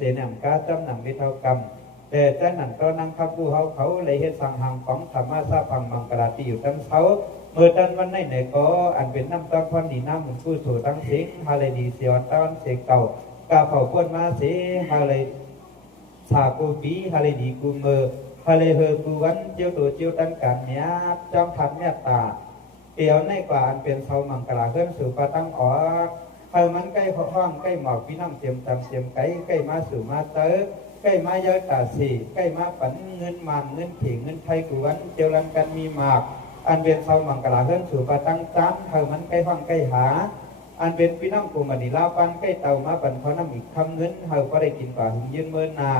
เสนำกาจำหนังวิเท่ากรรมแต่เจ้าหนังก็นั่งขับผู้เขาเลยเฮ็ดสังหางของธรรมะซาพังมังกราที่อยู่ตั้งเขาเมื่อดันวันไหนก็อันเป็นน้ำตาควันดีน้ำมันกู้สู่ตั้งสิงฮาเลดีเสียวตอนเสกเก่ากาเผาพ้นมาเสีฮาเลสากูปีฮาเลดีกูเมอฮาเลเฮอกูวันเจียวตัวเจียวตั้งการเนี้ยจอมทันเมตตาเตียวในกว่าอันเป็นเสามังกราขึ้นสู่ปะตั้งออกเฮามันใกล้ห้องใกล้หมอกพี่น้องเจียมตำเจียมไก่ใกล้มาสู่มาเตอใกล้มาเยอะตาสีใกล้มาปันเงินมันเงินถี่เงินไทยกูวันเจียวรันกันมีหมากอันเป็นเสามังกราขึ้นสู่ปะตั้งจ้ำเฮามันใกล้ห้องใกล้หาอันเป็นพี่น้องกูมันนี่ลาปันใกล้เต่ามาปันเขาน้ำอีกคำเงินเฮาก็ได้กินกว่าหึงยืนเมื่อนา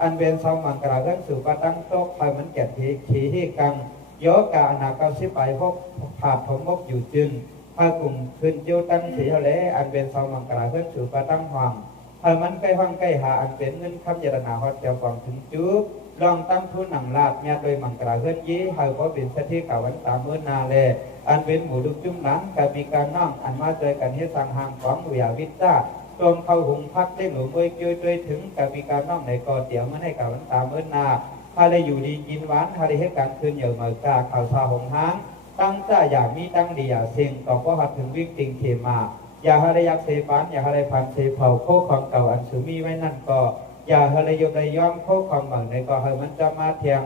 อันเป็นเสามังกราขึ้นสู่ปะตั้งโต๊ะเฮามันแก่ขี่ให้กังโยกาอนาคาสิไปพบผาดผมมกอยู่จึงพากลุ่มขึ้นเจียวตั้งสีเขาเลยอันเป็นเสามังกราขึ้นสู่ปะตั้งหวังเฮามันใกล้ห้องใกล้หาอันเป็นเงินคำยรนาฮอดเจ้าของถึงจุ๊บลองตั้งทุนหนังลาดเมียโดยมังกราเฮือนยี่เฮาก็เป็นสถิกาวันตามเมื่อนาเลยอันเป็นหมู่ลูกจุ่มหลังกับมีการน้องอันมาเจอกันเฮ็ดสังหางของวิยาวิจ้าตวงเข้าหุงพักได้หนูเมื่อช่วยถึงกับมีการน้องในกอเตี๋ยวมันให้กับวันตามเมื่อนาถ้าได้อยู่ดีกินหวานถ้าได้ให้การคืนเหยื่อเมื่อกาข่าวซาหงหางตั้งจ้าอยากมีตั้งดีอย่าเสี่ยงต่อก็หัดถึงวิ่งติงเขมาอย่าให้ได้ยักเสพานอย่าให้ได้พันเสพเผาโคของเก่าอันสูมีไว้นั่นก็อย่าให้ได้ยกได้ย้อมโคของเหมือนในก็ให้มันจะมาเทียง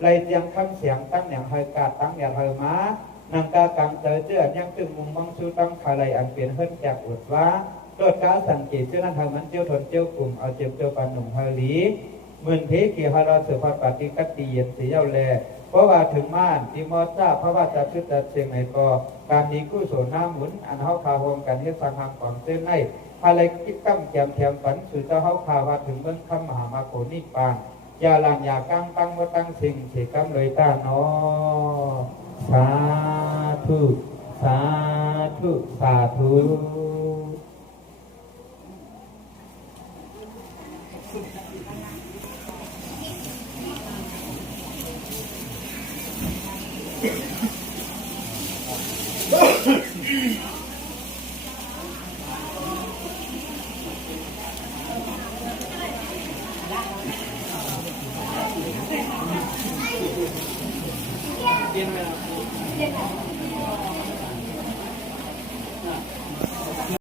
ไล่เสียงคำเสียงตั้งอย่างให้กาตั้งอย่างให้มานังกากังเจอเจือยังตึงมุงมังชูตั้งขาไหลอันเปลี่ยนเฮิรนแจกอดว่าโดดกาสังเกตเจ้านั้นให้มันเจียวทนเจียวกลุ่มเอาเจียวเจียวปันหนุ่มเฮลีเหมือนเทกีฮาราสุภาปฏิกัตติเย็นสีเย้าแลเพราะว่าถึงม่านติมอจ้าเพราะว่าจะชุดจะเชียงไหนก็การดีกู้โสน้ำหมุนอันเฮาคาหงกันเฮ็ดสังหารของเส้นในอะไรคิดกั้มแขมแถมฝันสู่เจ้าเฮาคาว่าถึงเมืองคำมหามาโคนิปานอย่าลังอย่ากั้งตั้งว่าตั้งสิ่งเสกั้มเลยตาเนาะสาธุสาธุสาธุเย็นไหมครับ